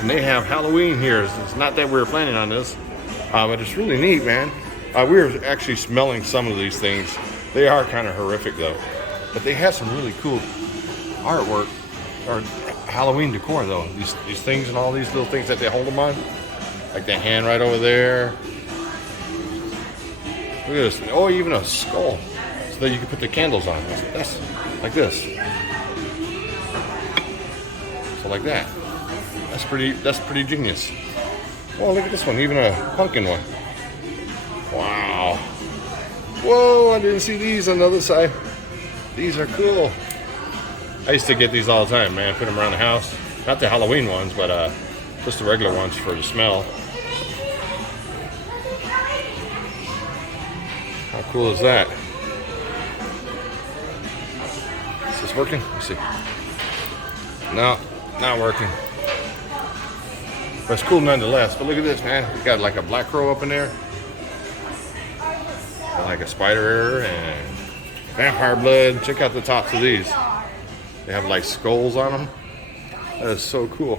and they have Halloween here. It's not that we were planning on this, but it's really neat, man. We were actually smelling some of these things. They are kind of horrific though, but they have some really cool artwork or Halloween decor though. These things and all these little things that they hold them on, like the hand right over there. Look at this. Oh, even a skull, so that you can put the candles on. That's like this. So like that. That's pretty genius. Oh, look at this one. Even a pumpkin one. Wow. Whoa, I didn't see these on the other side. These are cool. I used to get these all the time, man. Put them around the house. Not the Halloween ones, but just the regular ones for the smell. How cool is that? Is this working? Let's see. No, not working. But it's cool nonetheless. But look at this, man. We got like a black crow up in there. Got like a spider and vampire blood. Check out the tops of these. They have like skulls on them. That is so cool.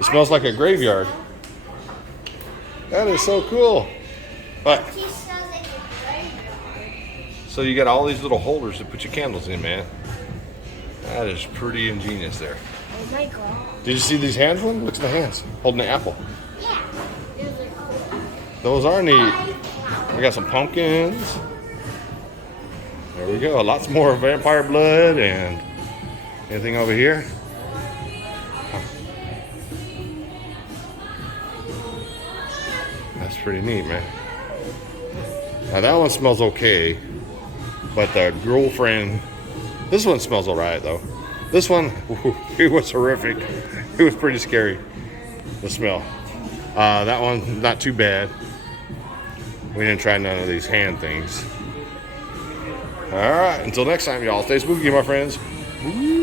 It smells like a graveyard. That is so cool. But so you got all these little holders to put your candles in, man. That is pretty ingenious there. Oh my god. Did you see these hands one? Look at the hands holding the apple. Yeah. Those are cool. Those are neat. We got some pumpkins. There we go. Lots more vampire blood and anything over here. That's pretty neat, man. Now that one smells okay, but the girlfriend, this one smells alright though. This one, it was horrific. It was pretty scary, the smell. That one, not too bad. We didn't try none of these hand things. Alright, until next time, y'all. Stay spooky, my friends. Woo.